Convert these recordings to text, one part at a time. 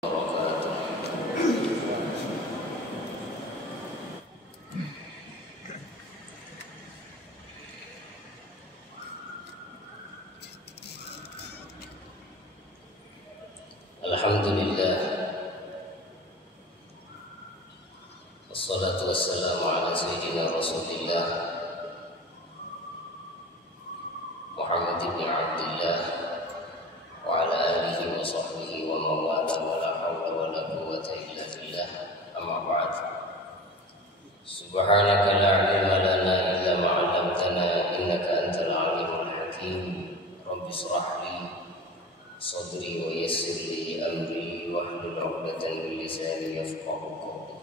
Alhamdulillah, wassalatu wassalamu ala sayyidina Rasulillah Muhammad ibn Abdullah wa ala alihi wa sahbihi wa mawala wa la hawla wa la quwwata illa billah. Amma ba'd. Subhanaka la ilma lana illa ma 'allamtana innaka antal alimul hakim. Rabbi shrah li sadri wa yassir li amri wahlul 'uqdatam min lisani yafqahu qawli.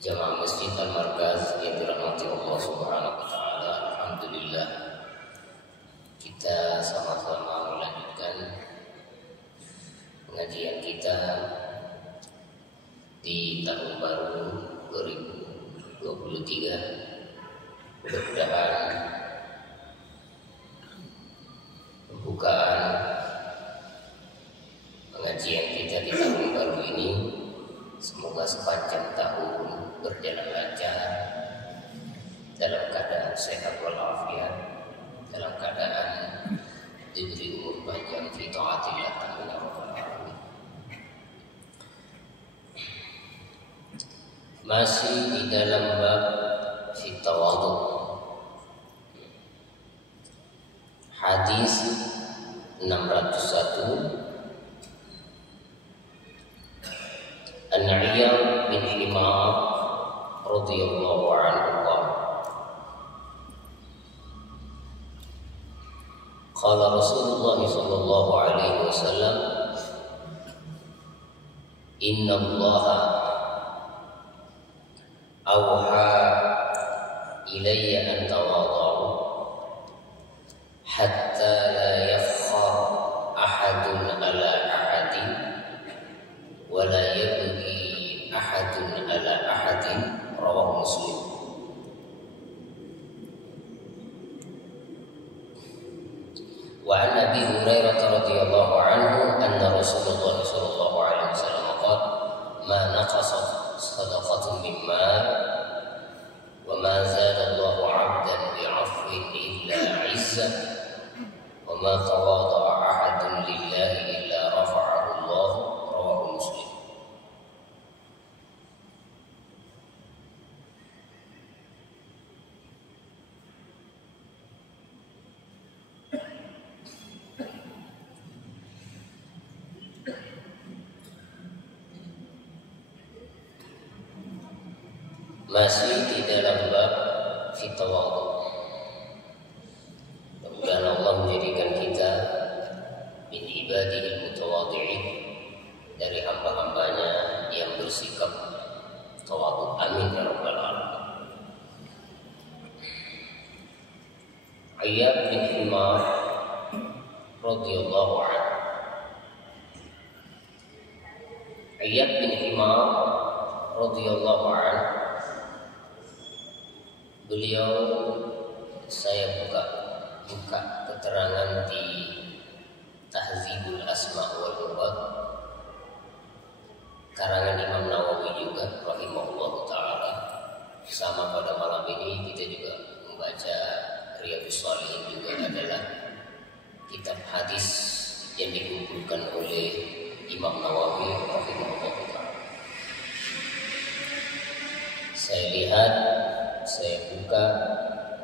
Jamaah Masjid Al-Markaz yang dirahmati Allah Subhanahu wa taala, alhamdulillah kita sama-sama melanjutkan pengajian kita di tahun baru 2023. Mudah-mudahan pembukaan pengajian kita di tahun baru ini semoga sepanjang tahun berjalan lancar, dalam keadaan sehat walafiat, dalam keadaan diberi umur panjang fi taatillah amin ya rabbal alamin. Masih di dalam bab fi tawadhu. Hadis 601 An-Iyad bin Himar radhiyallahu anhu qala Rasulullah sallallahu alaihi wasallam inna Allaha awha ilayya an tawadhu hatta la yakhar ahadun ala ahadin wa la yabghi ahadun ala ahadin. Rawahu Muslim. Wa an Abi Hurairah radhiyallahu anhu anna Rasulullah sallallahu alaihi wasallam qala ma naqasat sadaqatun min mal wa ma zada Allahu 'abdan bi'afwin illa 'izzah wa ma tawada'a ahadun lillahi illa rafa'ahu Allah. Rawahu Muslim. Masih di dalam bab fitawadhu. Mudah-mudahan Allah menjadikan kita min ibadihil mutawadhi'in, dari hamba-hambanya yang bersikap tawadhu. Amin ya rabbal alamin. Iyad bin Himar radhiyallahu anhu. Iyad bin Himar radhiyallahu anhu, beliau, saya buka keterangan di Tahdzibul Asma wal Lughat karangan Imam Nawawi juga rahimahullahu taala. Sama pada malam ini kita juga membaca Riyadhus Shalihin, juga adalah kitab hadis yang dikumpulkan oleh Imam Nawawi rahimahullahu taala. Saya buka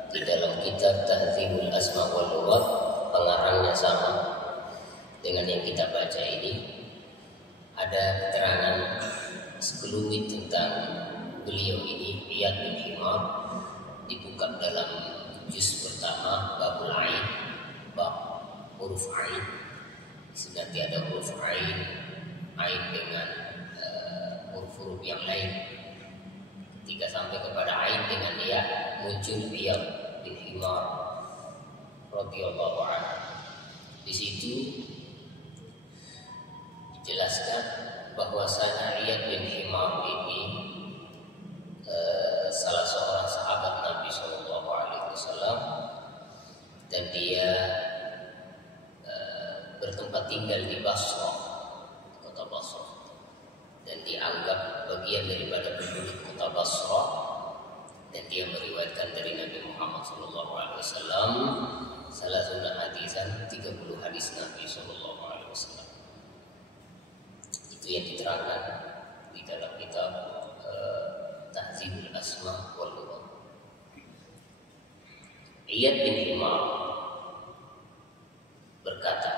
di dalam kitab Tahdzibul Asma wal Lughat, pengarangnya sama dengan yang kita baca ini. Ada keterangan sekelumit tentang beliau ini, Iyad bin Himar, dibuka dalam juz pertama babul ain, bab huruf ain. Nanti ada huruf ain dengan huruf-huruf yang lain. Ketika sampai kepada ain dengan ya, muncul Iyad bin Himar radhiyallahu anhu. Di situ dijelaskan bahwasanya Iyad bin Himar ini salah seorang sahabat Nabi sallallahu alaihi wasallam dan dia bertempat tinggal di Basra, kota Basra, dan dianggap bagian daripada penduduk kota Basra, dan dia meriwayatkan dari Nabi Muhammad SAW salah satu hadisan 30 hadis Nabi SAW. Itu yang diterangkan di dalam kitab Tahzibul Asma wal Lughat. Iyad bin Himar berkata,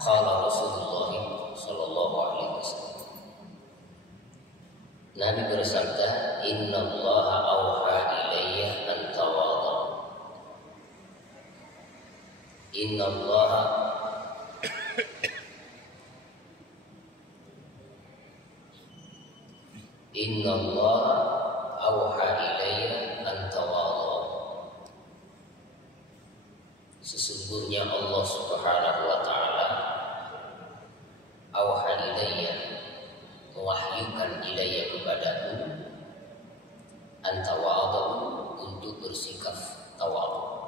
qala Rasulullah sallallahu alaihi wasallam, Nabi bersabda, innallaha auha ilayya an tawadhu. Innallaha auha ilayya an tawadhu. Sesungguhnya Allah Subhanahu wa taala auha ilayya, mewahyukan ilayya kepadaku, an tawadhu, untuk bersikap tawadhu.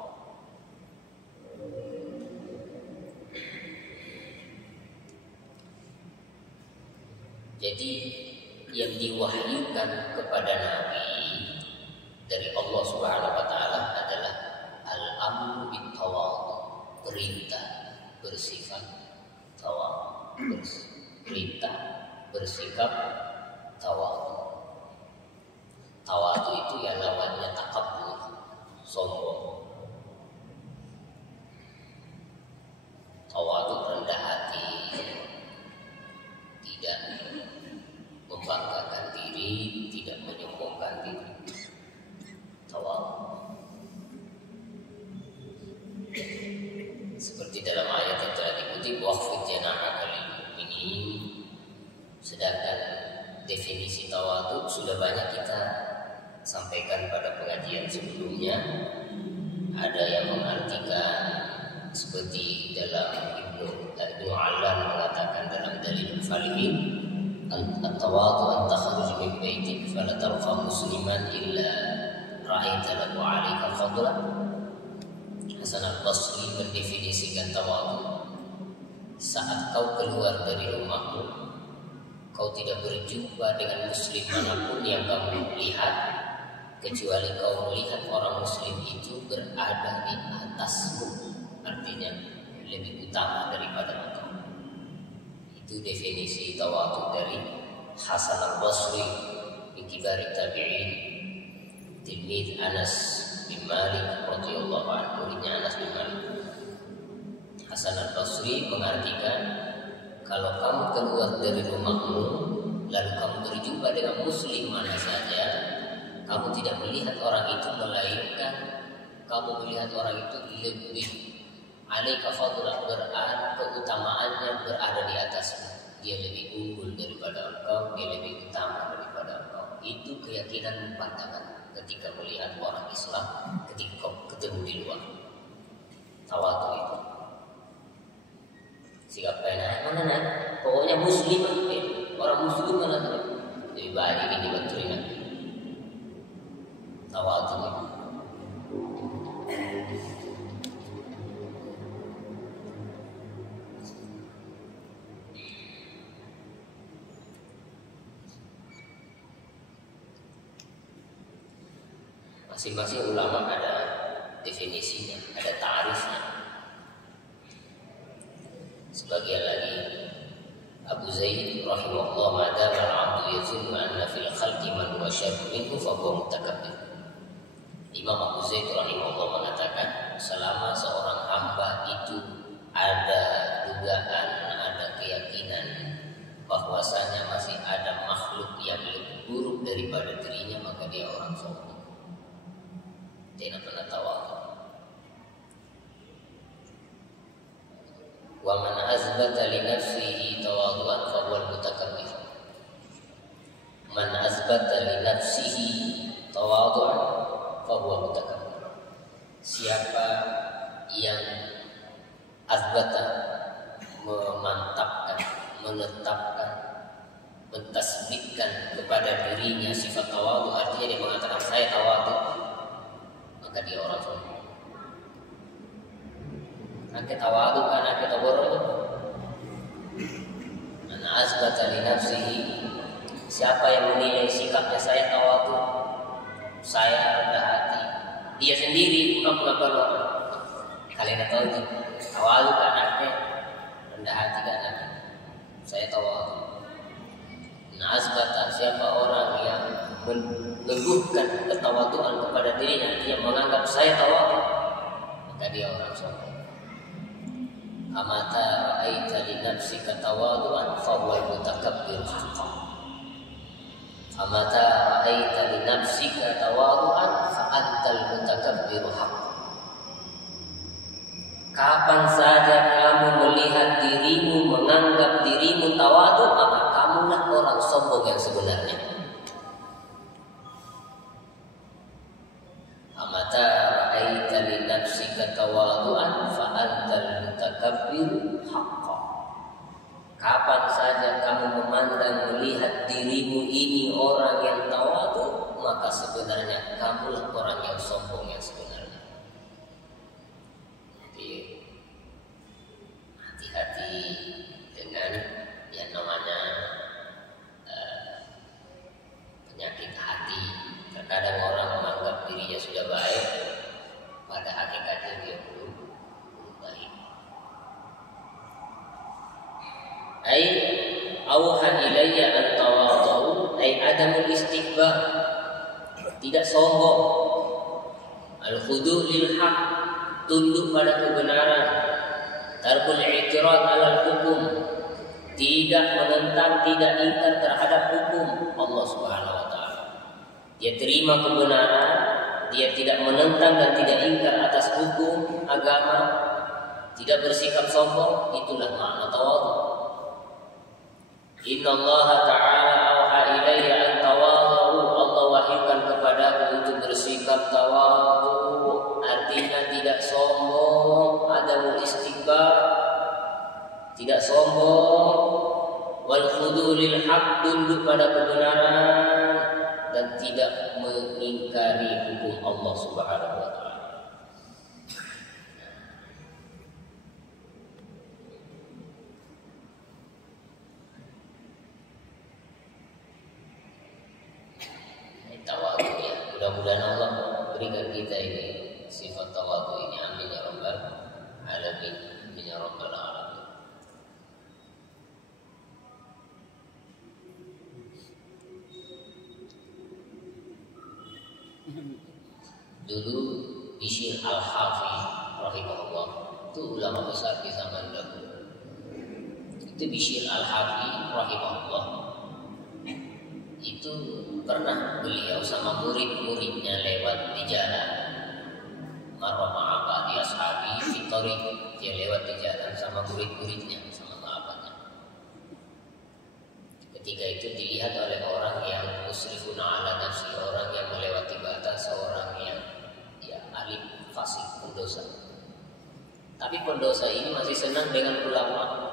Jadi yang diwahyukan kepada Nabi dari Allah Subhanahu wa taala adalah al-amru bit-tawadhu, perintah bersifat tawadhu, perintah bersikap tawadhu. Tawadhu itu yang lawannya takabbur, sombong. Tawadhu rendah hati, tidak membanggakan diri, tidak menyombongkan diri. Tawadhu. Seperti dalam ayat yang telah dikutip, waqfid janahaka lil mu'minin. Sedangkan definisi tawadhu sudah banyak kita sampaikan pada pengajian sebelumnya. Ada yang mengartikan seperti dalam Ibnu Allan mengatakan dalam Dalilul Falihin, at-tawadhu an takhruj min baitik fala tarqa musliman illa ra'aita lahu 'alaika fadla. Hasan al-Basri mendefinisikan tawadhu, saat kau keluar dari rumahmu, kau tidak berjumpa dengan muslim manapun yang kamu lihat, kecuali kau melihat orang muslim itu berada di atasmu, artinya lebih utama daripada engkau. Itu definisi tawadhu dari Hasan al-Basri, min kibari tabi'in, tilmid Anas bin Malik radhiyallahu anhu, muridnya Anas bin Malik. Hasan al-Basri mengartikan, kalau kamu keluar dari rumahmu lalu kamu berjumpa dengan muslim mana saja, kamu tidak melihat orang itu, melainkan kamu melihat orang itu lebih alaika fadlah, berada keutamaannya berada di atasmu. Dia lebih unggul daripada engkau, dia lebih utama daripada engkau. Itu keyakinan pandangan ketika melihat orang Islam, ketika kau ketemu di luar. Tawadhu itu. Siapa yang mana nak? Pokoknya muslim, orang muslim mana lebih baik ini dibantuin nanti. Tawadhu itu. Masing-masing ulama ada definisinya, ada ta'rifnya. Sebagian lagi, Abu Zaid rahimahullah, madama al-'abdu yazunnu anna fil khalqi man huwa syarrun minhu fa huwa mutakabbir. Imam Abu Zaid rahimahullah mengatakan, selama seorang hamba itu ada dugaan, ada keyakinan bahwasanya masih ada makhluk yang lebih buruk daripada dirinya, maka dia orang sombong. Dia nak pernah tawadhu. Wa man azbata li nafsihi tawadhuan fa huwa al-mutakabbir. Man azbata li nafsihi tawadhuan fa huwa mutakabbir. Siapa yang azbata, memantapkan, menetapkan, mentasbihkan kepada dirinya sifat tawadhu, artinya dia mengatakan saya tawadhu, maka dia orang sombong. Ake tawadu kan ake tawarrud. Ana asbata li nafsihi, siapa yang menilai sikapnya saya tawadu, saya rendah hati, dia sendiri bukan orang. Kalian tahu itu tawadu kan ake rendah hati kan ake, saya tawadu. Nah asbata, siapa orang yang meneguhkan ketawaduan kepada dirinya, dia menganggap saya tawadu, maka dia orang sombong. Amata ra'aita li nafsika tawadu'an fa huwa mutakabbir haqqan. Amata ra'aita li nafsika tawadu'an fa antal mutakabbir haqqan. Kapan saja kamu melihat dirimu, menganggap dirimu tawadu, maka kamulah orang sombong yang sebenarnya. Amata ra'aita li nafsika tawadu'an fa antal mutakabbir haqqan. Kapan saja kamu memandang melihat dirimu ini orang yang tawadu, maka sebenarnya kamulah orang yang sombong yang sebenarnya. Jadi hati-hati dengan yang namanya penyakit hati. Terkadang orang menganggap dirinya sudah baik, pada hakikatnya dia belum baik. Ai auha ilayya an tawadu, ai adamul istikbar, tidak sombong. Al khudu' lil haq, tunduk pada kebenaran. Tarkul i'tirad 'alal hukum, tidak menentang, tidak ingkar terhadap hukum Allah Subhanahu wa taala. Dia terima kebenaran, dia tidak menentang dan tidak ingkar atas hukum agama, tidak bersikap sombong. Itulah makna tawadhu. Inna Allah ta'ala auha ilayya an tawadhu, Allah wahyukan kepadaku untuk bersikap tawadhu, artinya tidak sombong, adamul istikbar, tidak sombong, wal khudu' lil haq, tunduk pada kebenaran dan tidak mengingkari hukum Allah Subhanahu wa taala. Tawadhu ya, mudah-mudahan Allah berikan kita ini sifat tawadhu ini, amin ya rabbal alamin, amin ya rabbal alamin. Dulu Bishr al-Hafi rahimahullah, itu ulama besar di zaman dahulu. Itu Bishr al-Hafi rahimahullah, itu pernah beliau sama murid-muridnya lewat di jalan. Marwa ma'aba di ashabi fitori, dia lewat di jalan sama murid-muridnya, sama sahabatnya. Ketika itu dilihat oleh orang yang musrifun ala nafsi, orang yang melewati batas, orang yang alim fasik, pendosa. Tapi pendosa ini masih senang dengan ulama.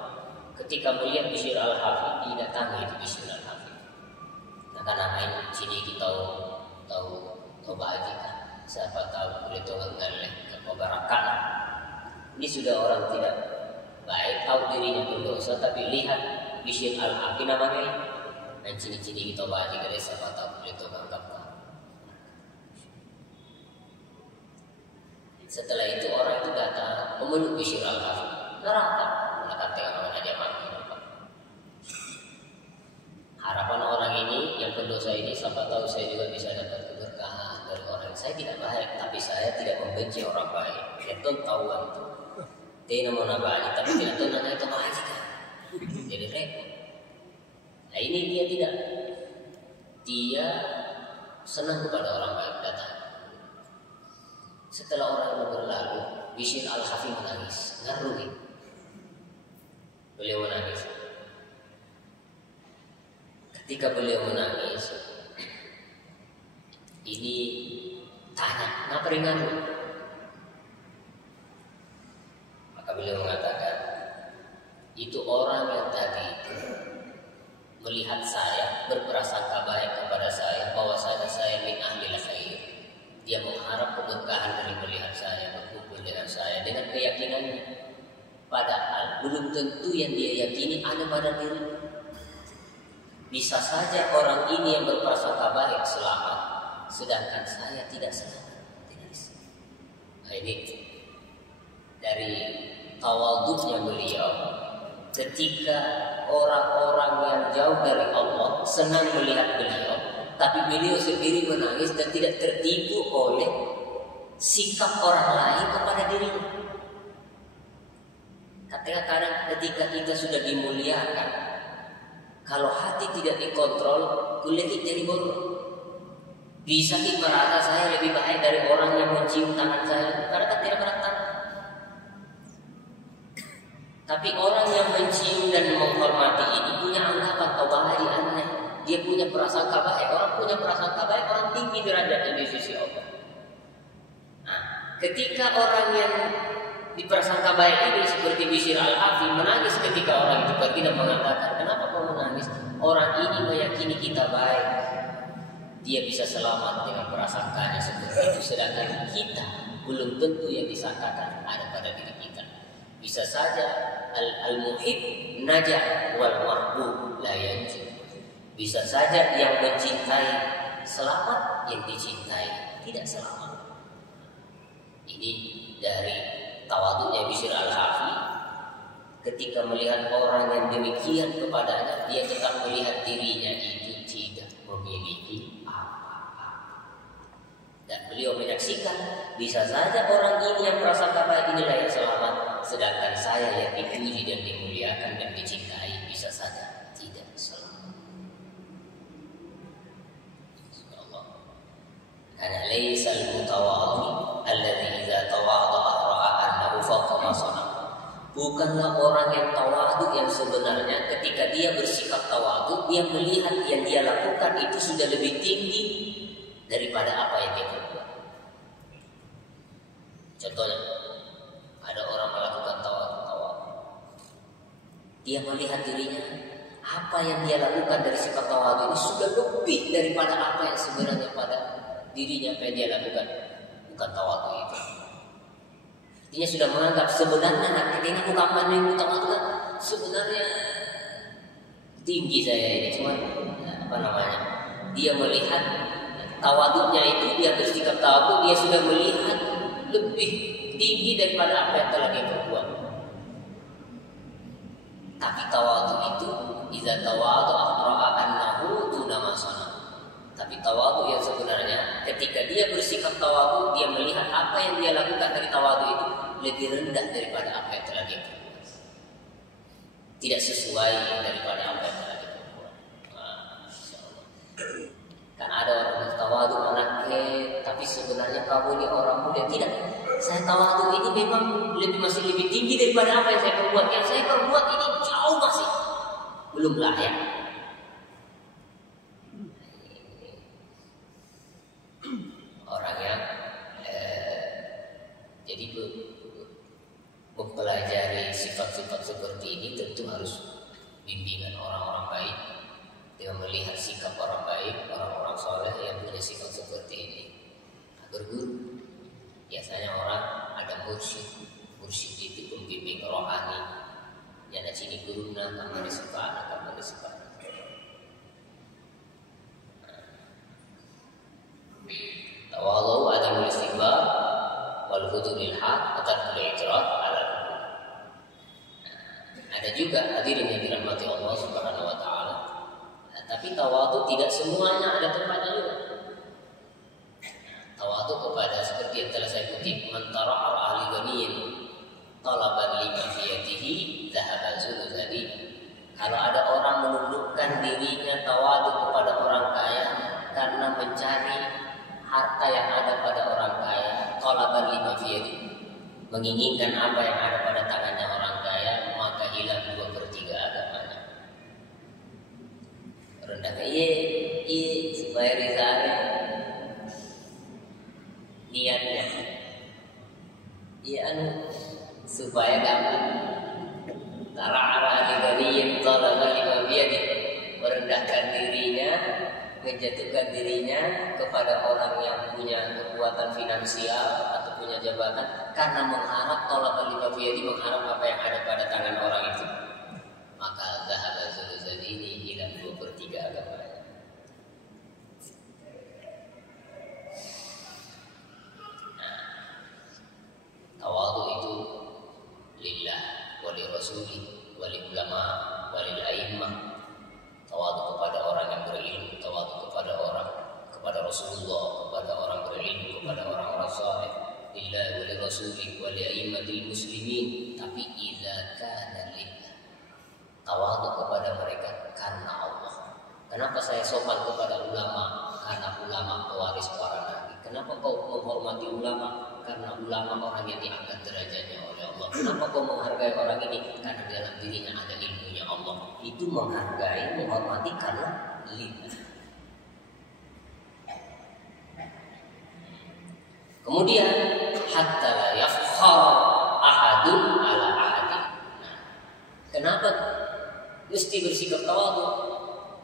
Ketika melihat Bishr al-Hafi, didatangi Bishr al-Hafi. Karena main sini kita tahu bahagia kan? Siapa tahu boleh tolong ngalih kebarakan. Ini sudah orang tidak baik, tahu dirinya pendosa, tapi lihat Bishr al-Hafi namanya, main sini kita bahagia kan? Siapa tahu boleh tolong ngalih. Setelah itu orang itu datang memeluk Bishr al-Hafi, neraka, mengatakan aja mati. Harapan orang ini, yang pendosa ini, siapa tahu saya juga bisa dapat keberkahan dari orang. Saya tidak baik, tapi saya tidak membenci orang baik. Dia tahuan itu. Dia mau nabali, tapi tidak tahu nanya itu baik kan. Jadi repot. Nah ini dia tidak. Dia senang kepada orang baik datang. Setelah orang itu berlalu, Bishr al-Hafi menangis, ngaruhi. Beliau menangis. Ketika beliau menangis, ini tanya, kenapa ringan? Maka beliau mengatakan, itu orang yang tadi melihat saya, berprasangka baik kepada saya, bahwasanya saya min ahlil khair. Dia mengharap keberkahan dari melihat saya, berkumpul dengan saya, dengan dengan keyakinannya. Padahal belum tentu yang dia yakini ada pada diri. Bisa saja orang ini yang berprasangka baik selamat, sedangkan saya tidak selamat. Nah, ini dari tawadhu'nya beliau ketika orang-orang yang jauh dari Allah senang melihat beliau, tapi beliau sendiri menangis dan tidak tertipu oleh sikap orang lain kepada dirinya. Kadang-kadang ketika kita sudah dimuliakan, kalau hati tidak dikontrol, kulit jadi bodoh. Bisa kita merasa saya lebih baik dari orang yang mencium tangan saya, karena tidak pernah tahu. Tapi orang yang mencium dan menghormati ini punya anggapan baik aneh. Dia punya prasangka baik. Orang punya prasangka baik, orang tinggi derajatnya di sisi Allah. Nah, ketika orang yang diprasangka baik ini seperti Bishr al-Hafi menangis ketika orang itu pergi dan mengatakan, kenapa kau menangis? Orang ini meyakini kita baik, dia bisa selamat dengan prasangkanya seperti itu, sedangkan kita belum tentu yang disangkakan ada pada diri kita. Bisa saja al-muhib najah wal mahbub la yanji. Bisa saja yang mencintai selamat, yang dicintai tidak selamat. Ini dari tawadhu'nya Bishr al-Hafi. Ketika melihat orang yang demikian kepadanya, dia tetap melihat dirinya itu tidak memiliki apa-apa. Dan beliau menyaksikan, bisa saja orang ini yang prasangka baik inilah yang selamat, sedangkan saya yang dipuji dan dimuliakan dan dicintai bisa saja tidak selamat. Karena laisal mutawadhi alladhi idza tawadha'a ra'a annahu fawqa ma sana'a. Bukanlah orang yang tawadhu yang sebenarnya ketika dia bersikap tawadhu, dia melihat yang dia lakukan itu sudah lebih tinggi daripada apa yang dia perbuat. Contohnya, ada orang melakukan tawadhu. Dia melihat dirinya, apa yang dia lakukan dari sikap tawadhu ini sudah lebih daripada apa yang sebenarnya pada dirinya apa yang dia lakukan. Bukan tawadhu itu. Dia sudah menganggap sebenarnya ketika aku kapan yang tawadhu kan sebenarnya tinggi saya ini, cuma apa namanya? Dia melihat tawadhunya itu, dia bersikap tawadhu, dia sudah melihat lebih tinggi daripada apa yang telah dia perbuat. Tapi tawadhu itu idza tawadhu ra'a annahu duna ma sana. Tapi tawadhu yang sebenarnya ketika dia bersikap tawadhu, dia melihat apa yang dia lakukan dari tawadhu itu lebih rendah daripada apa yang telah dia perbuat. Tidak sesuai daripada apa yang telah dia perbuat. Kan ada orang tawadhu anaknya, tapi sebenarnya kamu ini orang mulia. Tidak, saya tawadhu ini memang masih lebih tinggi daripada apa yang saya perbuat. Yang saya perbuat ini jauh masih belum layak. Orang yang jadi mempelajari sifat-sifat seperti ini tentu harus bimbingan orang-orang baik, dengan melihat sikap orang baik, orang-orang soleh yang punya sifat seperti ini. Berguru, biasanya orang ada mursyid itu pembimbing rohani, yang ada sini guruna, kamu disebut. Walau ada istighfar wal hudulil haq atau al-i'tiraf ala. Ada juga hadirin yang dirahmati Allah Subhanahu wa taala. Tapi tawadhu tidak semuanya ada tempatnya juga. Tawadhu kepada seperti yang telah saya kutip, man tara'a ahli ghaniyin talaban li mafiyatihi dhahaba zulzali. Kalau ada orang menundukkan dirinya tawadhu kepada orang kaya karena mencari harta yang ada pada orang kaya, talaban li mafiyatihi, menginginkan apa yang ada pada tangannya orang kaya, maka hilang 2/3 agamanya. Rendahnya iya supaya rizalnya niatnya supaya dapat tara-ara li ghaniyin talaban li mafiyatihi, merendahkan dirinya menjatuhkan dirinya kepada orang yang punya kekuatan finansial atau punya jabatan karena mengharap tolak lima biyadi, mengharap apa yang ada pada tangan orang itu, maka zahaba zuluzan ini hilang 2/3 agamanya. Tawadhu itu lillah, wali rasuli, wali ulama, wali a'immah. Tawadhu kepada orang yang berilmu, tawadhu kepada orang, kepada Rasulullah, kepada orang berilmu, kepada orang-orang saleh, lillah, wali rasuli, wali a'immatil muslimin. Tapi idza kana lillah, tawadhu kepada mereka karena Allah. Kenapa saya sopan kepada ulama? Karena ulama pewaris para nabi. Kenapa kau menghormati ulama? Karena ulama orang yang diangkat derajatnya oleh Allah. Kenapa kau menghargai orang ini? Karena dalam dirinya ada ilmunya Allah. Itu menghargai, menghormati karena lillah. Kemudian hatta la yafkhar ahadun ala ahadin. Kenapa mesti bersikap tawadhu?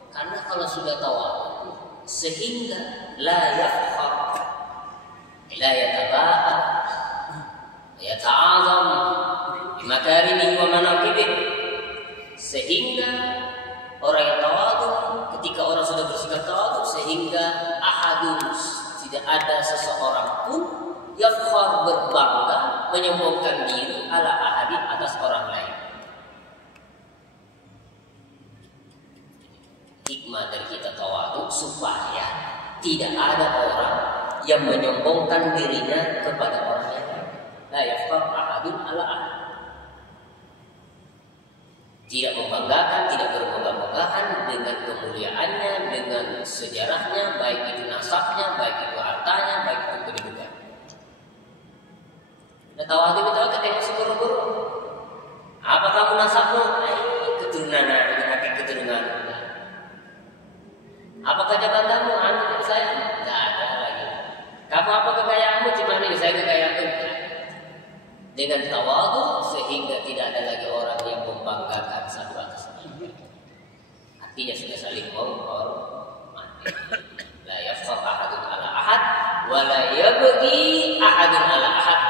Karena kalau sudah tawadhu sehingga la yafkhar, la yatabaha, yata'azam bimakarimihi wa manaqibihi, sehingga orang yang tawadhu, ketika orang sudah bersikap tawadhu, sehingga ahadun, tidak ada seseorang pun yafkhar, berbangga, menyombongkan diri ala ahadin, atas orang lain. Hikmah dari kita tawadhu supaya tidak ada orang yang menyombongkan dirinya kepada orang lain. La yafkhar ahadun ala ahad. Tidak membanggakan, tidak berbangga-banggaan dengan kemuliaannya, dengan sejarahnya, baik itu nasabnya, baik itu hartanya, baik itu kedudukan. Nah, tawadhu itu apa? Tengok seburu-buru. Apa kamu nasabmu? Keturunan, dengan keturunan. Apakah jabatanmu? Anak saya tidak ada lagi. Kamu apa kekayaanmu? Cuma ini saya kekayaanku. Dengan tawadhu sehingga tidak ada lagi orang yang membanggakan satu atas lain. Artinya sudah saling menghormati. La yafkhar ahadun ala ahad, wa la yabghi ahadun ala ahad.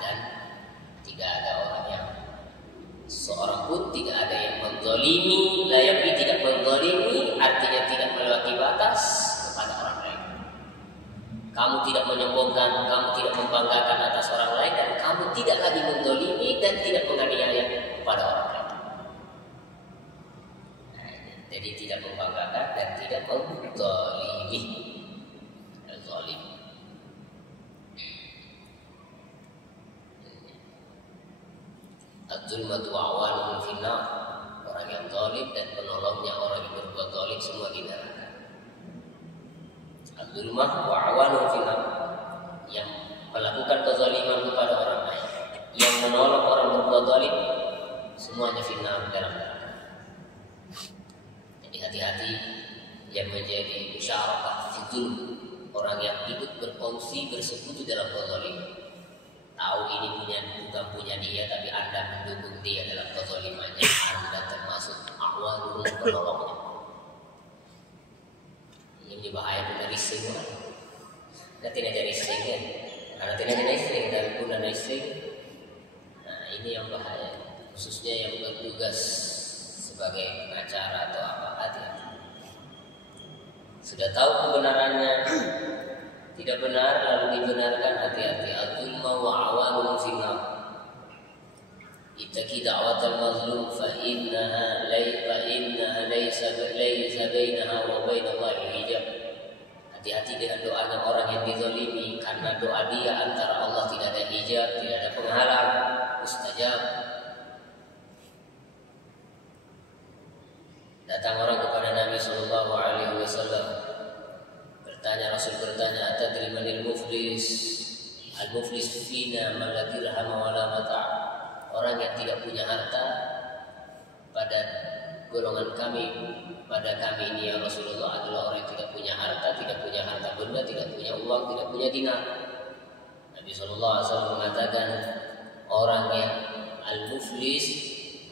Dan tidak ada orang yang, seorang pun tidak ada yang menzalimi. La yabghi, tidak menzalimi, artinya tidak melewati batas kepada orang lain. Kamu tidak menyombongkan, kamu tidak membanggakan atas orang lain, dan kamu tidak lagi menzalimi dan tidak menganiaya kepada orang lain. Jadi tidak membanggakan dan tidak menzalimi. Zalim. Az-zulmatu awanun finnar. Orang yang zalim dan penolongnya orang yang berbuat zalim semua di neraka. Az-zulmah wa awanun finnar, yang melakukan kezaliman kepada orang lain, yang menolong orang berbuat zalim, semuanya finnar, dalam neraka. Jadi hati-hati yang menjadi musyarakah fitul, orang yang ikut berkongsi, bersekutu dalam kezaliman. Tahu ini bukan punya dia, tapi Anda mendukung dia dalam kezalimannya, Anda termasuk awanun, penolongnya. Ini bahaya punya rising kan? Kita tidak ada rising kan? Karena tidak ada rising dan pun ada rising. Nah ini yang bahaya, khususnya yang bertugas sebagai pengacara atau apa, hati-hati. Sudah tahu kebenarannya tidak benar lalu dibenarkan, hati-hati. Az-zulma wa awanun finnar. Ittaqi da'watal mazlum fa innaha laysa bainaha wa bainallahi hijab. Hati-hati dengan doanya orang yang dizalimi, karena doa dia antara Allah tidak ada hijab, tidak ada penghalang, mustajab. Datang orang kepada Nabi sallallahu alaihi wasallam. Rasul bertanya, atadri manil muflis? Al-muflis fina man la dirham wa la mata'. Orang yang tidak punya harta pada golongan kami, pada kami ini ya Rasulullah, adalah orang yang tidak punya harta, tidak punya harta benda, tidak punya uang, tidak punya dinar. Nabi SAW mengatakan, orang yang al-muflis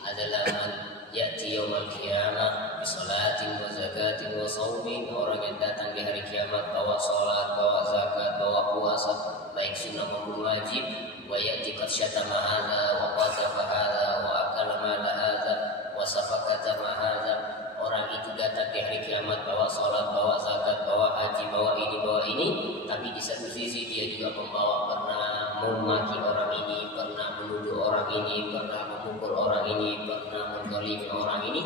adalah man ya'ti yaumal qiyamah bisolatin wa zakatin wa saumin, orang yang datang di hari kiamat bawa salat, bawa zakat, bawa puasa, baik sunnah maupun wajib. Wa ya'ti qad syatama hadza wa qazafa hadza wa akala mala hadza wa safakata ma hadza. Orang itu datang di hari kiamat bawa salat, bawa zakat, bawa haji, bawa ini, tapi di satu sisi dia juga membawa pernah memaki orang ini, pernah menuduh orang ini, pernah memukul orang ini, pernah menzalimi orang ini.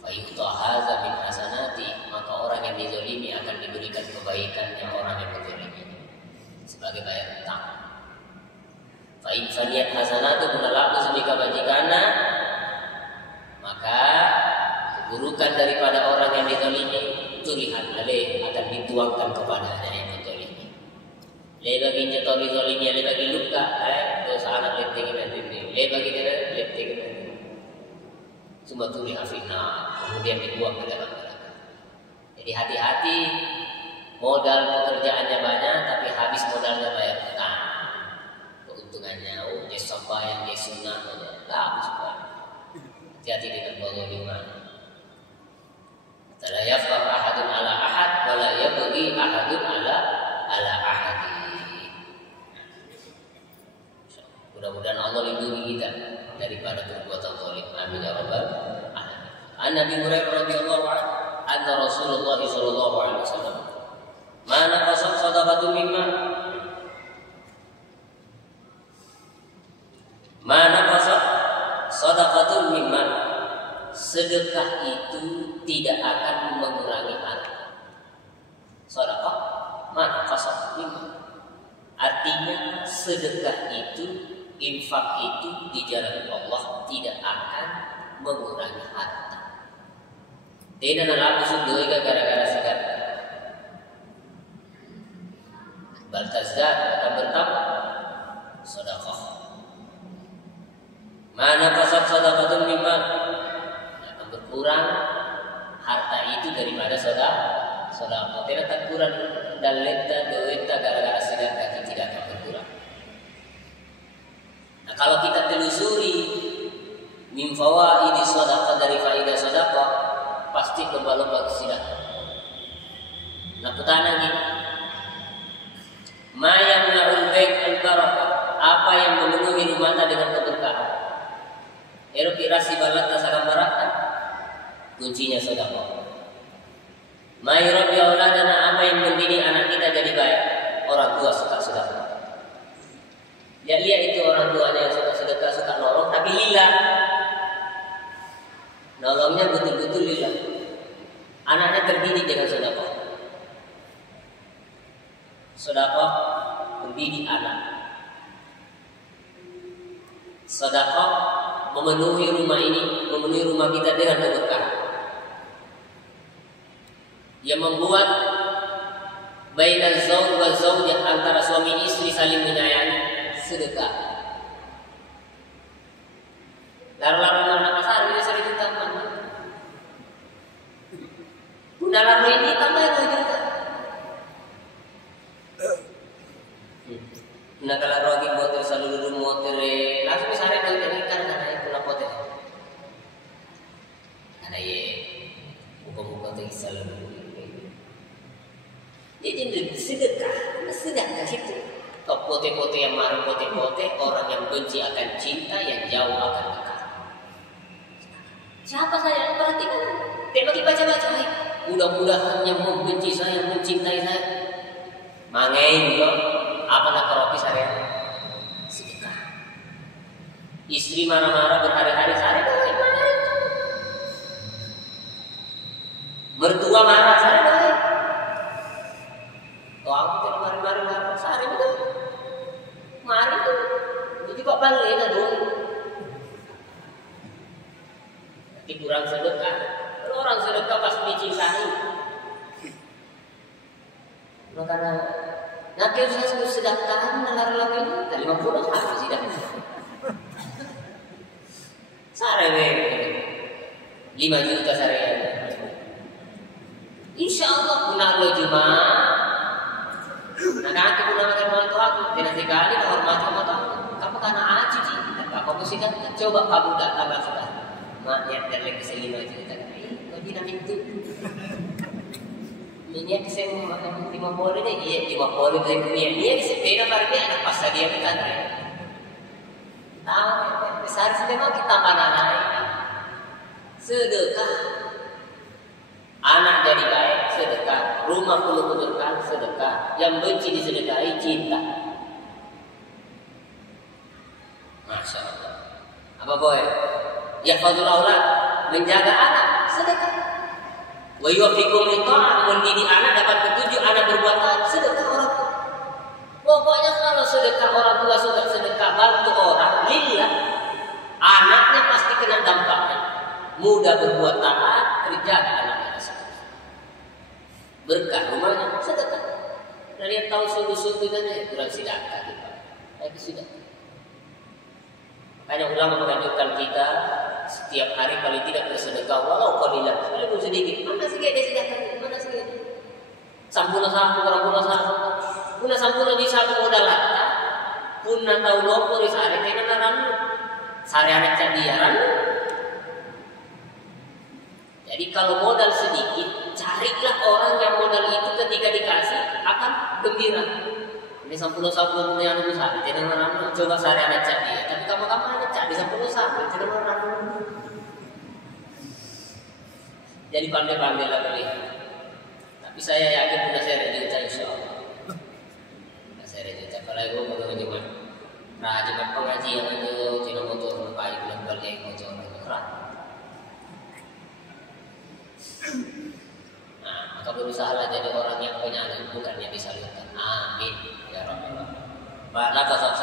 Fa yu'ta hadza min hasanati, maka orang yang dizalimi akan diberikan kebaikannya orang yang menzalimi sebagai bayar hutang. Fa in faniyat hasanatu bunalaku sebika bajikana, maka keburukan daripada orang yang dizalimi tulihat alaih akan dituangkan kepadanya yang menzalimi. Le bagi nyetoli zalimnya, le bagi luka, dosa anak letting nanti, le bagi dia letting nanti. Semua tuli hafina, kemudian dibuang ke dalam neraka. Jadi hati-hati, modal pekerjaannya banyak, tapi habis modalnya bayar hutang. Keuntungannya, dia sampai dia sunnah, habis banyak. Hati-hati dengan kezaliman. La yafqah ahadun ala ahad, wa la yabghi ahadun ala ahadi. Mudah-mudahan Allah lindungi kita daripada perbuatan zalim. Amin ya rabbal alamin. An Nabi Hurairah radhiyallahu anhu, anna Rasulullah sallallahu alaihi wasallam, "Ma naqasat shadaqatun mimma ma naqasat shadaqatun mimma." Sedekah itu tidak akan mengurangi harta. Sedekah mana kasat lima. Artinya sedekah itu, infak itu di jalan Allah tidak akan mengurangi harta. Tidak nak sudah gara-gara sedekah. Baltazat akan bertambah sedekah. Mana kasat sedekah mimma, berkurang harta itu daripada sedekah. Tidak akan kurang dan lenta doeta gara-gara sedekah itu tidak akan berkurang. Nah, kalau kita telusuri min fawaidi sedekah, dari faedah sedekah pasti lomba-lomba sedekah. Nah, kutanya gini, ma yamna'ul baik al-barakah, apa yang memenuhi rumah dengan keberkahan? Eropi rasi balat tasakam barakah, kuncinya sedekah. Mayrab ya auladana, apa yang mendidik anak kita jadi baik? Orang tua suka sedekah. Lihat itu orang tuanya yang suka sedekah, suka nolong, tapi lillah. Nolongnya betul-betul lillah. Anaknya terdidik dengan sedekah. Sedekah mendidik anak. Sedekah memenuhi rumah ini, memenuhi rumah kita dengan keberkahan. Yang membuat baina zauj wa zaujah, antara suami istri saling menyayangi, sedekah. Lalu anak pasar ini sering ditambah. Bunda lalu ini tambah lagi juga. Nah kalau rogi motor selalu motor, langsung misalnya kalau jadi karena naik pula poter. Ada ye, buka-buka tu selalu. Jadi sedekah itu. Kau pote-pote yang marah pote-pote, orang yang benci akan cinta, yang jauh akan dekat. Siapa saya? Perhatikan. Dia bagi baca-baca. Mudah-mudahan yang membenci saya, mencintai saya. Mangai juga. Apa nak keropi saya? Sedekah. Istri marah-marah berhari-hari saya baik marah itu. Mertua marah saya baik. Aku tidak mari-mari sehari betul. Mari tu. Jadi kok balik dah dulu. Tapi kurang sedekah. Kalau orang sedekah pasti dicintai. Makanya nanti saya sebut sedekah menaruh lagi dari 50 habis sudah. Sehari 5 juta sehari. Insya Allah pulang lo Jumat. Nah, nanti pun nama orang tua aku tidak sekali hormati orang tua. Kamu karena aji sih, kamu mesti kan coba kamu datang sudah. Mak niat dan lagi selima juta. Lagi nak itu. Ini kisah lima puluh ni, iya lima puluh dari dunia. Ini kisah beda barangnya anak pas dia kan. Tahu, besar memang kita pananai. Sedekah, anak jadi baik sedekah, rumah penuh keberkahan sedekah, yang benci disedekahi cinta. Masya Allah. Apa boy? Ya fadul aulad, menjaga anak sedekah. Wa yuwaffiqum li ta'ah, mendidik anak dapat petunjuk anak berbuat taat sedekah orang tua. Pokoknya kalau sedekah orang tua sudah sedekah bantu orang lillah, anaknya pasti kena dampaknya. Mudah berbuat taat, terjaga anaknya tersebut. Berkah rumahnya sedekah. Nah, dia tahu sungguh-sungguh kan kurang sedekah gitu. Tapi sudah. Makanya ulama menganjurkan kita setiap hari paling tidak bersedekah walau qalilan, walaupun sedikit. Mana sikit dia sedekah? Mana sikit? Sampuna orang puna sampu. Puna sampuna di sapu modal lata. Puna tahu lopo di sare kena naran. Sare anak cadiaran. Jadi kalau modal sedikit, carilah orang yang modal itu ketika dikasih akan gembira. Ini sampuna yang lebih sare kena naran. Coba sare anak cadiaran. Tapi kamu anak cadi sampuna sampu kena naran. Jadi pandai-pandai lah beli. Tapi saya yakin sudah saya rencana insya Allah. Saya rencana. Apalagi gue mau menjemah. Raja pengajian itu cina motor berpayu bulan balik motor keren. Nah, maka berusahalah jadi orang yang punya anak bukan yang disalurkan. Amin ya Rabbal Alamin. Mana kasab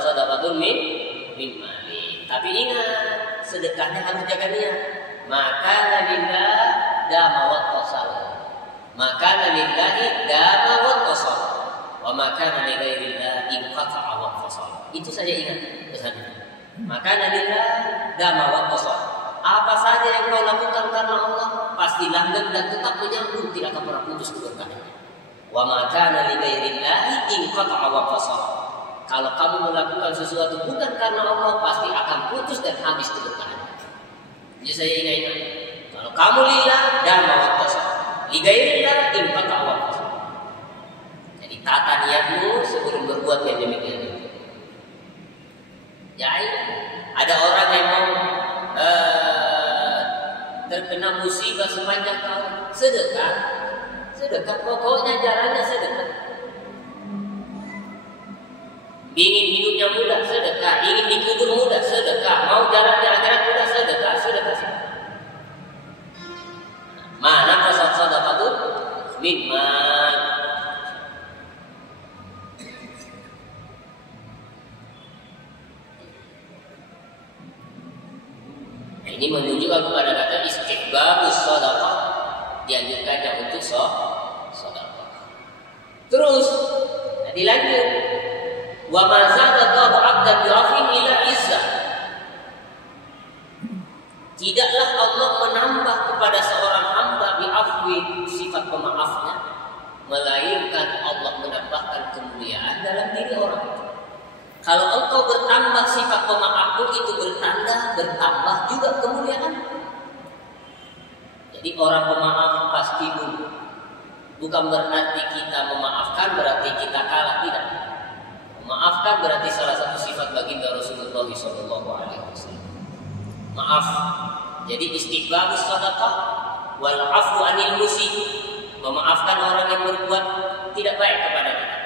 sadaqatun min mali. Tapi ingat, sedekahnya harus jaga niat. Maka lillah dama wa qasal. Maka lillahi dama wa qasal. Wa maka ligairillah inqata'a wa qasal. Itu saja ingat pesannya. Maka lillah dama wa qasal. Apa saja yang kau lakukan karena Allah pasti langgeng dan tetap menyambung, tidak akan pernah putus keberkahannya. Wa maka ligairillah inqata'a wa qasal. Kalau kamu melakukan sesuatu bukan karena Allah pasti akan putus dan habis keberkahannya. Jadi saya ingat, kalau kamu lillah dan mawat qasam, ligairillah infaq awal qasam. Jadi tata niatmu sebelum berbuat yang demikian. Ya, ada orang yang mau terkena musibah sepanjang tahun, sedekah pokoknya jalannya sedekah. Ingin hidupnya mudah, sedekah. Ingin dikubur mudah, sedekah. Mau jalannya akhirat mudah, sedekah. Mana kasab sadaqatun min mal. Ini menunjukkan kepada kata istihbabus sadaqah, dianjurkannya untuk sadaqah. Terus dilanjut. Wa ma zadallahu 'abdan bi'afin ila izzah. Tidaklah Allah menambah kepada seorang hamba bi'afwin, sifat pemaafnya, melainkan Allah menambahkan kemuliaan dalam diri orang itu. Kalau engkau bertambah sifat pemaafmu, itu bertambah juga kemuliaan. Jadi orang pemaaf pasti dulu. Bukan berarti kita memaafkan berarti kita kalah, tidak. Maafkan berarti salah satu sifat baginda Rasulullah SAW. Maaf. Jadi istihbabus sadaqah wal 'afwu 'anil musii. Memaafkan orang yang berbuat tidak baik kepada kita.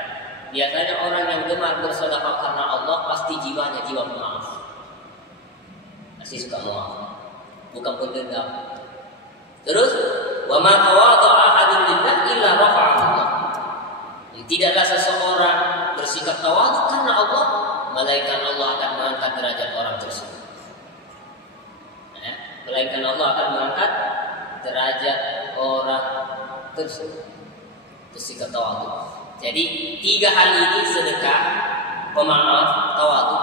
Biasanya orang yang gemar bersedekah karena Allah pasti jiwanya jiwa pemaaf. Masih suka maaf. Bukan pendendam. Terus wa ma tawadha'a ahadun lillah illa rafa'ahu. Tidaklah seseorang bersikap tawadhu karena Allah, melainkan Allah akan mengangkat derajat orang tersebut. Melainkan Allah akan mengangkat derajat orang tersebut. Bersikap tawadhu. Jadi 3 hal ini sedekah, pemaaf, tawadhu.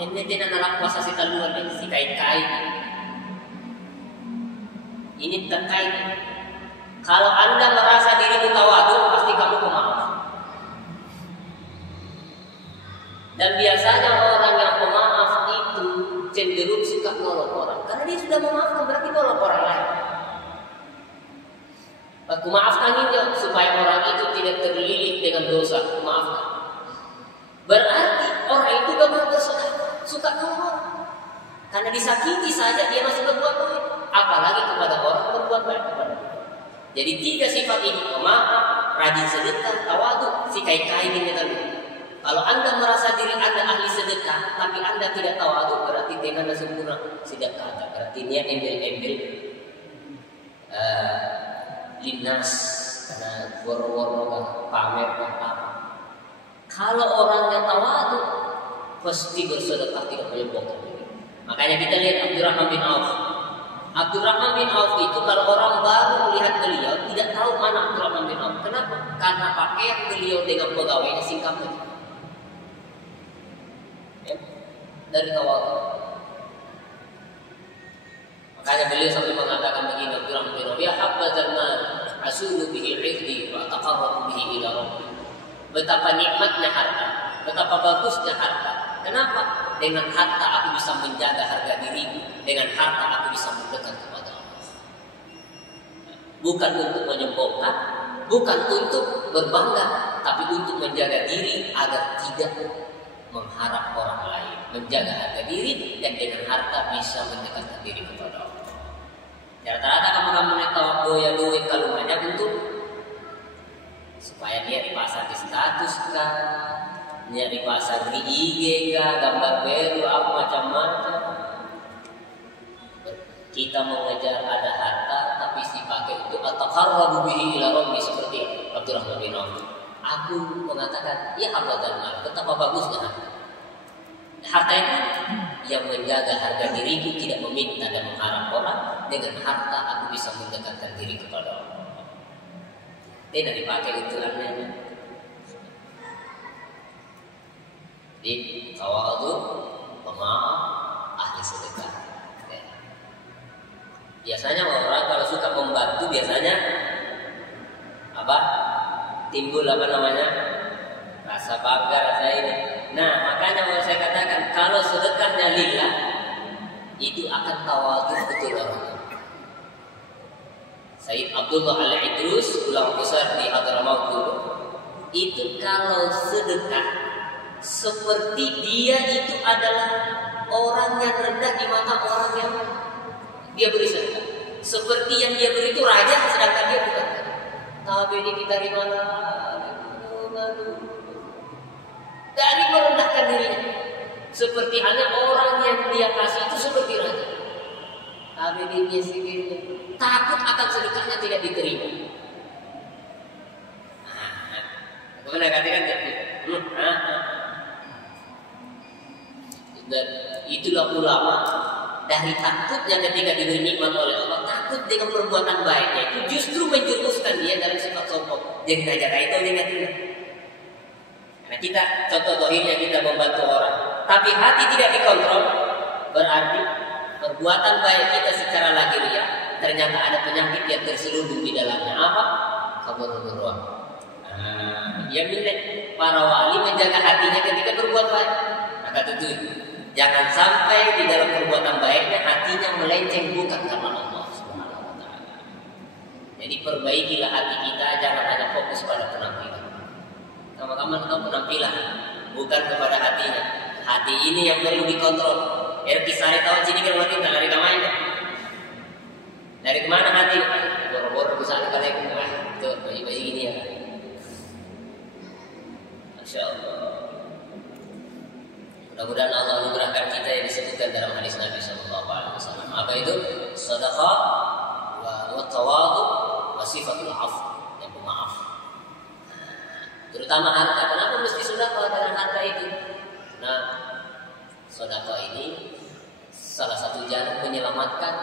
Ini tidak nak puasa si taluan ni si kait-kait. Ini terkait. Kalau Anda merasa dirimu tawadhu, pasti kamu pemaaf. Dan biasanya orang yang pemaaf itu cenderung suka nolong orang karena dia tidak memaafkan berarti tolong orang lain. Aku maafkan dia supaya orang itu tidak terlilit dengan dosa. Maafkan. Berarti orang itu bakal suka nolong. Karena disakiti saja dia masih berbuat baik. Apalagi kepada orang berbuat baik kepada dia. Jadi 3 sifat ini: pemaaf, rajin sedekah, tawadu, si kai-kai ini tadi. Kalau Anda merasa diri Anda ahli sedekah, tapi Anda tidak tawadu, berarti tidak ada sempurna sedekah. Berarti niat embel-embel linnas, karena woro-woro pamer apa. Kalau orangnya tawadu, pasti bersedekah tidak menyebabkan diri. Makanya kita lihat Abdurrahman bin Auf. Abdurrahman bin Auf itu kalau orang baru melihat beliau tidak tahu mana Abdurrahman bin Auf. Kenapa? Karena pakaian beliau dengan pegawainya singkat saja. Dari tawadu. Makanya beliau sampai mengatakan begini, Abdurrahman bin Auf, ya habbadzal mal asulu bihi 'irdi wa taqarrabu bihi ila rabbi. Betapa nikmatnya harta, betapa bagusnya harta. Kenapa? Dengan harta aku bisa menjaga harga diriku. Dengan harta aku bisa mendekat kepada Allah. Bukan untuk menyombongkan, bukan untuk berbangga, tapi untuk menjaga diri agar tidak mengharap orang lain. Menjaga harga diri dan dengan harta bisa mendekatkan diri kepada Allah. Rata-rata kamu menetap doya-doya kalau banyak untuk supaya dia dipasang di status kah, dia dipasang di IG kah, gambar baru apa macam-macam. Kita mengejar ada harta tapi dipakai untuk at-taqarrabu bihi ila rabbi, seperti Abdurrahman bin Auf. Aku mengatakan, ya hablatan mal, betapa bagusnya harta. Harta itu yang menjaga harga diriku, tidak meminta dan mengharap orang. Dengan harta aku bisa mendekatkan diri kepada Allah. Tidak dipakai untuk anehnya. Di tawadu, pemaaf, ahli sedekah. Biasanya orang kalau suka membantu biasanya apa? Timbul apa namanya? Rasa bangga, rasa ini. Nah, makanya mau saya katakan kalau sedekahnya lillah itu akan tawadu betul orangnya. Sayyid Abdullah Al-Idrus, ulama besar di Hadramaut dulu, itu kalau sedekah seperti dia itu adalah orang yang rendah di mata orang yang dia beri sedekah. Seperti yang dia beri itu raja, sedangkan dia bukan. Tapi ini kita di mana? Dari merendahkan dirinya. Seperti halnya orang yang dia kasih itu seperti raja. Tapi dia sendiri takut akan sedekahnya tidak diterima. Bagaimana katakan? Dan itulah ulama dari takutnya ketika diberi nikmat oleh Allah, takut dengan perbuatan baiknya itu justru menjerumuskan dia dalam sifat sombong. Jadi ajar itu negatif. Karena kita contoh dohirnya kita membantu orang, tapi hati tidak dikontrol, berarti perbuatan baik kita secara lahiriah ternyata ada penyakit yang terselubung di dalamnya. Apa? Keberuntungan. Yang milik para wali menjaga hatinya ketika berbuat baik. Maka tentu jangan sampai di dalam perbuatan baiknya hatinya melenceng bukan karena Allah Subhanahu wa taala. Jadi perbaikilah hati kita, jangan hanya fokus pada penampilan. Sama-sama tahu penampilan bukan kepada hatinya. Hati ini yang perlu dikontrol. Kisah tahu sini kan mati tak lari kamain. Dari mana hati? Boro-boro kesana kalian tuh bayi-bayi gini ya. Masya Allah. Mudah-mudahan Allah anugerahkan kita yang disebutkan dalam hadis Nabi SAW. Apa itu? Sedekah, wa tawadu, wa sifatul afw, yang pemaaf. Terutama harta. Kenapa mesti sedekah dengan harta itu? Nah, sedekah ini salah satu jalan menyelamatkan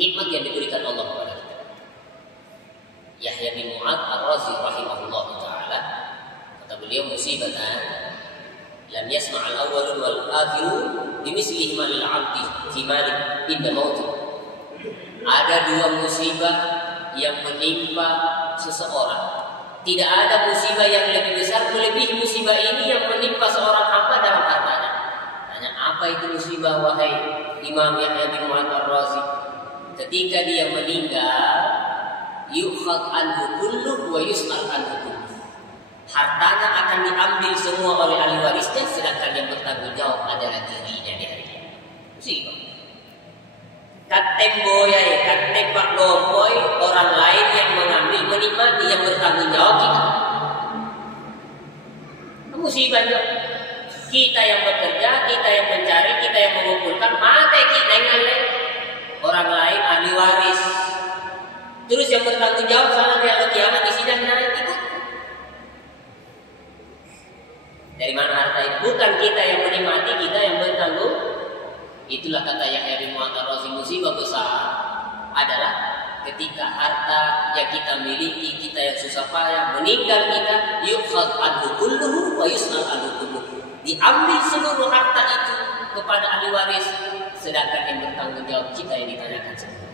nikmat yang diberikan Allah kepada kita. Yahya bin Mu'adz Ar-Razi rahimahullah taala kata beliau, musibatan lam yasma' al-awwalun wal akhirun bimislihi ma lil 'abdi fi malik inda mauti. Ada dua musibah yang menimpa seseorang. Tidak ada musibah yang lebih besar melebihi musibah ini yang menimpa seorang hamba dalam hartanya. Tanya, apa itu musibah wahai Imam Yahya bin Mu'adz Ar-Razi, ketika dia meninggal, yukhad anhu kullu wa yus'al anhu kullu. Hartanya akan diambil semua oleh ahli warisnya, sedangkan yang bertanggung jawab adalah dirinya di hari kiamat. Musibah. Katem boyai, katem pak lomboy, orang lain yang mengambil menikmati, yang bertanggung jawab kita. Musibah juga. Kita yang bekerja, kita yang mencari, kita yang mengumpulkan, mata kita yang ngalih. Orang lain ahli waris. Terus yang bertanggung jawab sana di hari kiamat di sidang nanti kita. Dari mana harta itu? Bukan kita yang menikmati, kita yang bertanggung. Itulah kata Yahya bin Mu'adz Ar-Razi, musibah besar adalah ketika harta yang kita miliki, kita yang susah payah, meninggal kita, yukhad anhu kulluhu wa yus'al anhu kulluhu. Diambil seluruh harta itu kepada ahli waris, sedangkan yang bertanggung jawab kita yang ditanyakan semua.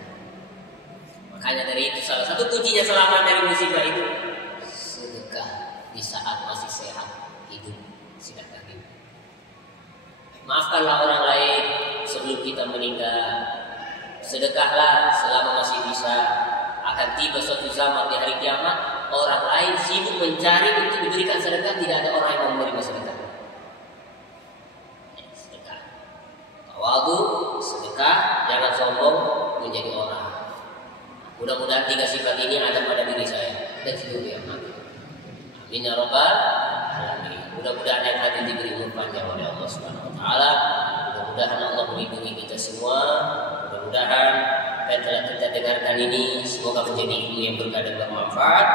Makanya dari itu salah satu kuncinya selamat dari musibah itu sedekah di saat masih sehat hidup, sedekah hidup. Maafkanlah orang lain sebelum kita meninggal. Sedekahlah selama masih bisa. Akan tiba suatu zaman di hari kiamat, orang lain sibuk mencari untuk diberikan sedekah, tidak ada orang yang mau menerima sedekah. Sedekah, tawadhu, sedekah, jangan sombong menjadi orang. Mudah-mudahan 3 sifat ini ada pada diri saya dan seluruh yang hadir. Amin ya rabbal alamin. Mudah-mudahan yang hadir diberi umur panjang oleh Allah Subhanahu wa taala. Mudah-mudahan Allah melindungi kita semua. Mudah-mudahan apa yang telah kita dengarkan ini semoga menjadi ilmu yang berkah dan bermanfaat.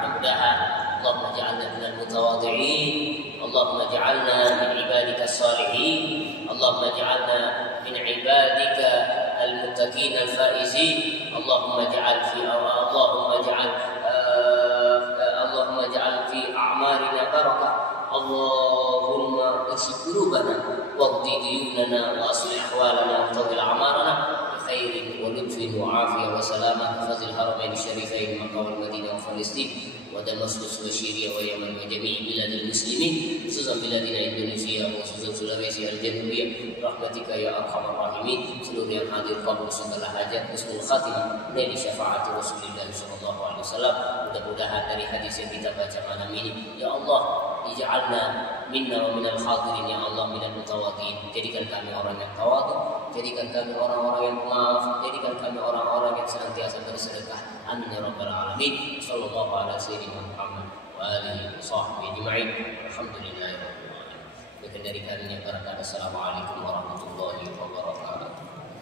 Mudah-mudahan Allahumma ja'alna minal mutawadhi'in, Allahumma ja'alna min ibadika as-salihin, Allahumma ja'alna min ibadika al-muttaqin al-faizin, Allahumma ja'al fi a'marina barakah, Allahumma اشف قلوبنا واقض ديوننا واصلح احوالنا وطول اعمارنا بخير ولطف وعافيه وسلامه وفضل الحرمين الشريفين مكه والمدينه وفلسطين ودمشق وسوريا واليمن وجميع بلاد المسلمين خصوصا بلادنا اندونيسيا وخصوصا سلawesi الجنوبيه برحمتك يا ارحم الراحمين. Seluruh yang hadir kabul segala hajat, husnul khatimah, dari syafaat Rasulullah sallallahu alaihi wasallam. Mudah-mudahan dari hadis yang kita baca malam ini, ya Allah, ij'alna minna wa minal hadirin, ya Allah, minal mutawadhin. Jadikan kami orang yang tawadhu, jadikan kami orang-orang yang pemaaf, jadikan kami orang-orang yang senantiasa bersedekah. Amin ya rabbal alamin. Sallallahu ala sayyidina Muhammad wa alihi wa sahbihi ajma'in. Alhamdulillahirabbil alamin. Dari kami yang berkata, assalamualaikum warahmatullahi wabarakatuh.